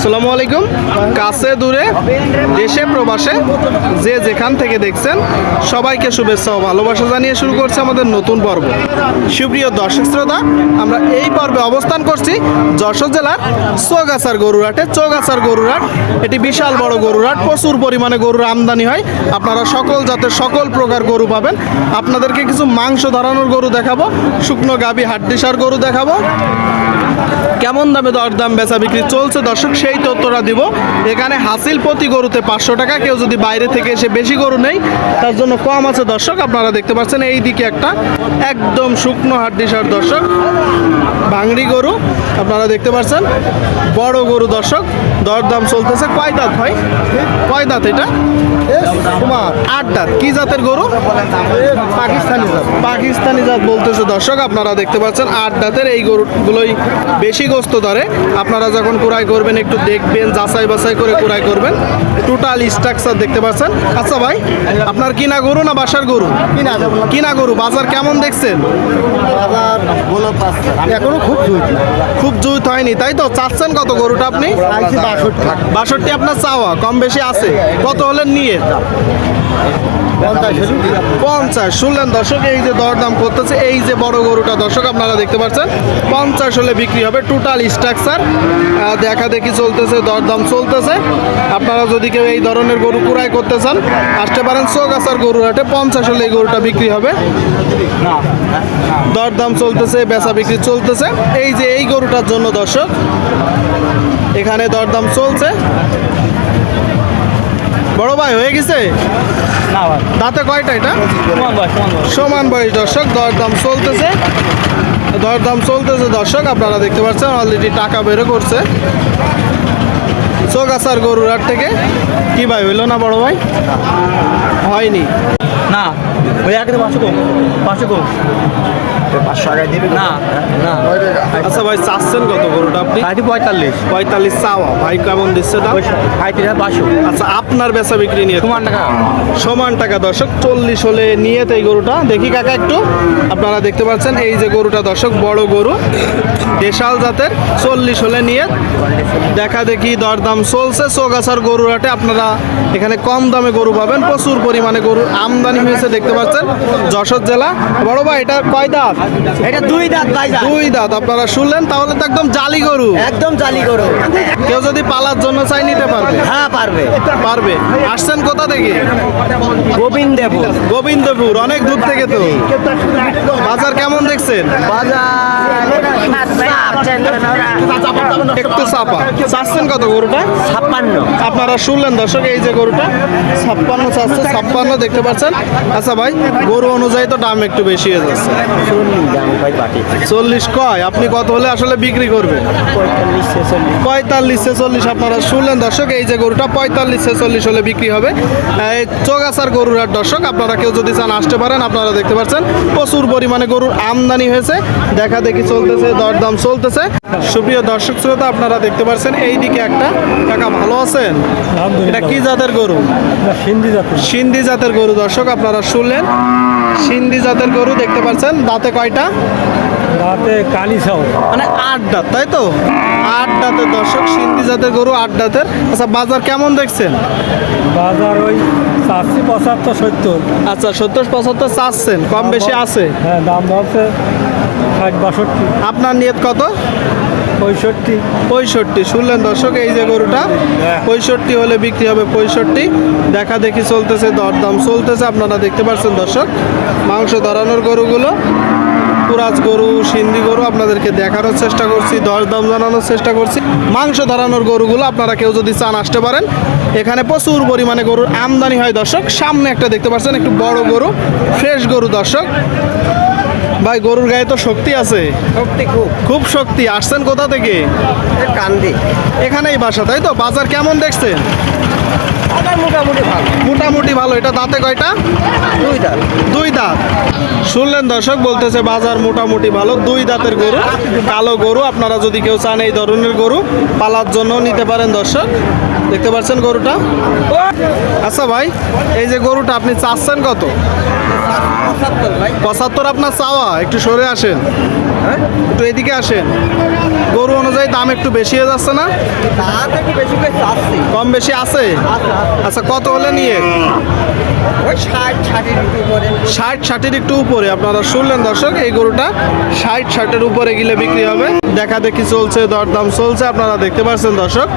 আসসালামু আলাইকুম। কাছে দূরে, দেশে, প্রবাসে, যে যেখান থেকে দেখছেন, সবাইকে শুভেচ্ছা ও ভালোবাসা জানিয়ে শুরু করছে আমাদের নতুন পর্ব। সুপ্রিয় দর্শক শ্রোতা, আমরা এই পর্বে অবস্থান করছি যশোর জেলার চৌগাছার গরুরহাটে। চৌগাছার গরুরহাট, এটি বিশাল বড় গরুরহাট, প্রচুর পরিমাণে গরুর আমদানি হয়। আপনারা সকল জাতের সকল প্রকার গরু পাবেন। আপনাদেরকে কিছু মাংস ধরানোর গরু দেখাবো, শুকনো গাবি হাড্ডিসার গরু দেখাবো। কেমন দামে দরদাম বেচা বিক্রি চলছে দর্শক সেই তথ্যটা দিব। এখানে হাসিল প্রতি গরুতে পাঁচশো টাকা, কেউ যদি বাইরে থেকে এসে বেশি গরু নেই তার জন্য কম আছে দর্শক, আপনারা দেখতে পাচ্ছেন এই দিকে একটা একদম শুকনো হাড্ডিসার দর্শক, ভাঙড়ি গরু, আপনারা দেখতে পাচ্ছেন, বড় গরু দর্শক, দরদাম চলতেছে, কয় দাঁত ভাই? কয় দাঁত এটা? তোমার আট দাঁত। কি জাতের গরু? পাকিস্তানি জাত। পাকিস্তানি জাত বলতেছে দর্শক আপনারা দেখতে পাচ্ছেন আট দাঁতের এই গরুগুলোই বেশি গোস্ত ধরে। আপনারা যখন কুড়াই করবেন একটু দেখবেন যাচাই বাছাই করে কুড়াই করবেন। টোটাল স্ট্রাকচার দেখতে পাচ্ছেন। আচ্ছা ভাই আপনার কিনা গরু না বাসার গরু? কিনা কিনা গরু বাজার কেমন দেখছেন? বাজার এখনও খুব খুব জুত হয়নি তাই তো? চাচ্ছেন কত গরুটা আপনি? বাষট্টি আপনার চাওয়া কম বেশি আছে। কত হলেন নিয়ে? পঞ্চাশ। শুনলেন দর্শক, এই যে দরদাম করতেছে, এই যে বড় গরুটা, দর্শক, আপনারা দেখতে পাচ্ছেন, পঞ্চাশ হলে বিক্রি হবে টোটাল স্ট্রাকচার দেখা দেখি চলতেছে, দরদাম চলতেছে। আপনারা যদি কেউ এই ধরনের গরু কুড়াই করতে চান, আসতে পারেন চৌগাছার গরুর হাটে, পঞ্চাশ হলে এই গরুটা বিক্রি হবে। দরদাম চলতেছে, বেচা বিক্রি চলতেছে। এই যে এই গরুটার জন্য দর্শক, এখানে দরদাম চলছে। ভাই হয়ে গেছে? না ভাই। দাঁতে কয়টা এটা? সমান বয়স দর্শক দরদাম চলতেছে। দরদাম চলতেছে দর্শক আপনারা দেখতে পাচ্ছেন অলরেডি টাকা বেরো করছে। চৌগাছার গরুর হাট থেকে। কি ভাই হইল না বড় ভাই? হয়নি। না ওই পাঁচশো কম পাঁচশো কম। পাঁচশো টাকা দিবি না না। আচ্ছা ভাই চাচ্ছেন কত গরুটা আপনি? সাড়ে পঁয়তাল্লিশ। পঁয়তাল্লিশ চাওয়া। ভাই কেমন দিচ্ছে দাম? সাঁত্রিশ হাজার পাঁচশো। আচ্ছা আপনার বেচা বিক্রি নিয়ে সমান টাকা। সমান টাকা দর্শক। চল্লিশ হলে নিয়ে তো এই গরুটা। দেখি কাকা একটু। আপনারা দেখতে পাচ্ছেন এই যে গরুটা দর্শক বড় গরু। দেশাল জাতের। চল্লিশ হলে নিয়ে দেখা দেখি দরদাম চলছে। চৌগাছার গরুর হাটে আপনারা এখানে কম দামে গরু পাবেন। প্রচুর পরিমাণে গরুর আমদানি হয়েছে দেখতে পাচ্ছেন যশোর জেলা। বড় ভাই এটা কয় দাঁত? এটা দুই দাঁত ভাই দুই দাঁত আপনারা শুনলেন? তাহলে তো একদম জালি গরু। একদম জালি গরু। কেউ যদি পালার জন্য চাই নিতে পারবে? হ্যাঁ পারবে। পারবে। আসছেন কোথা থেকে? গোবিন্দপুর। গোবিন্দপুর অনেক দূর থেকে তো। বাজার কেমন দেখছেন? একটু চাপা। চাচ্ছেন কত গরুটা? ছাপ্পান্ন। আপনারা শুনলেন দর্শক এই যে গরুটা ছাপ্পান্ন চাচ্ছে ছাপ্পান্ন দেখতে পাচ্ছেন। আচ্ছা ভাই গরু অনুযায়ী তো দাম একটু বেশি হয়ে যাচ্ছে। চল্লিশ কয়? আপনি কত হলে আসলে বিক্রি করবেন? পঁয়তাল্লিশ ছেচল্লিশ আপনারা শুনলেন দর্শক এই যে গরুটা পঁয়তাল্লিশ ছেচল্লিশ হলে বিক্রি হবে। এই চৌগাছার গরুর হাট দর্শক আপনারা কেউ যদি চান আসতে পারেন আপনারা দেখতে পাচ্ছেন প্রচুর পরিমাণে গরুর আমদানি হয়েছে। দেখা দেখি চলতেছে দরদাম চলতেছে। সুপ্রিয় দর্শক শ্রোতা আপনারা দেখতে পাচ্ছেন এই দিকে একটা কাকা ভালো আছেন? এটা কি জাতের গরু? হিন্দি যাত্রা সিন্ধি জাতের গরু দর্শক আপনারা শুনলেন? সিন্ধি জাতের গরু দেখতে পাচ্ছেন দাঁতে কয়টা? রাতে কালি ছাও। মানে আট দাঁত তাই তো? আট দাঁতের দর্শক সিন্ধি জাতের গরু আট দাঁতের। আচ্ছা বাজার কেমন দেখছেন? বাজার ওই চারশি পঁচাত্তর সত্তর। আচ্ছা সত্তর পঁচাত্তর চাচ্ছেন কম বেশি আছে? হ্যাঁ দাম হচ্ছে ষাট বাষট্টি। আপনার নিয়ত কত? পঁয়ষট্টি। পঁয়ষট্টি। শুনলেন দর্শক এই যে গরুটা পঁয়ষট্টি হলে বিক্রি হবে পঁয়ষট্টি। দেখা দেখি চলতেছে দরদাম চলতেছে। আপনারা দেখতে পাচ্ছেন দর্শক মাংস ধরানোর গরুগুলো পুরাজ গরু সিন্ধি গরু আপনাদেরকে দেখানোর চেষ্টা করছি দরদাম জানানোর চেষ্টা করছি। মাংস ধরানোর গরুগুলো আপনারা কেউ যদি চান আসতে পারেন। এখানে প্রচুর পরিমাণে গরুর আমদানি হয় দর্শক। সামনে একটা দেখতে পাচ্ছেন একটু বড় গরু ফ্রেশ গরু দর্শক। ভাই গরুর গায়ে তো শক্তি আছে। শক্তি খুব। খুব শক্তি। আসছেন কোথা থেকে? কান্দি। এখানেই বাসা তাই তো? বাজার কেমন দেখছেন? মোটামুটি ভালো। মোটামুটি ভালো। এটা দাঁতে কয়টা? দুই দাঁত। দুই দাঁত। শুনলেন দর্শক বলতেছে বাজার মোটামুটি ভালো। দুই দাঁতের গরু কালো গরু। আপনারা যদি কেউ চান এই ধরনের গরু পালার জন্য নিতে পারেন দর্শক। দেখতে পাচ্ছেন গরুটা? আচ্ছা ভাই এই যে গরুটা আপনি চাচ্ছেন কত? পঁচাত্তর আপনার চাওয়া একটু সরে আসেন। হ্যাঁ? একটু এদিকে আসেন। গরু অনুযায়ী দাম একটু বেশি হয়ে যাচ্ছে না? কম বেশি আছে? আচ্ছা কত হলে নিয়ে? ষাট ষাটের একটু উপরে। আপনারা শুনলেন দর্শক এই গরুটা ষাট ষাটের উপরে গেলে বিক্রি হবে। দেখা দেখি চলছে দরদাম চলছে আপনারা দেখতে পাচ্ছেন দর্শক।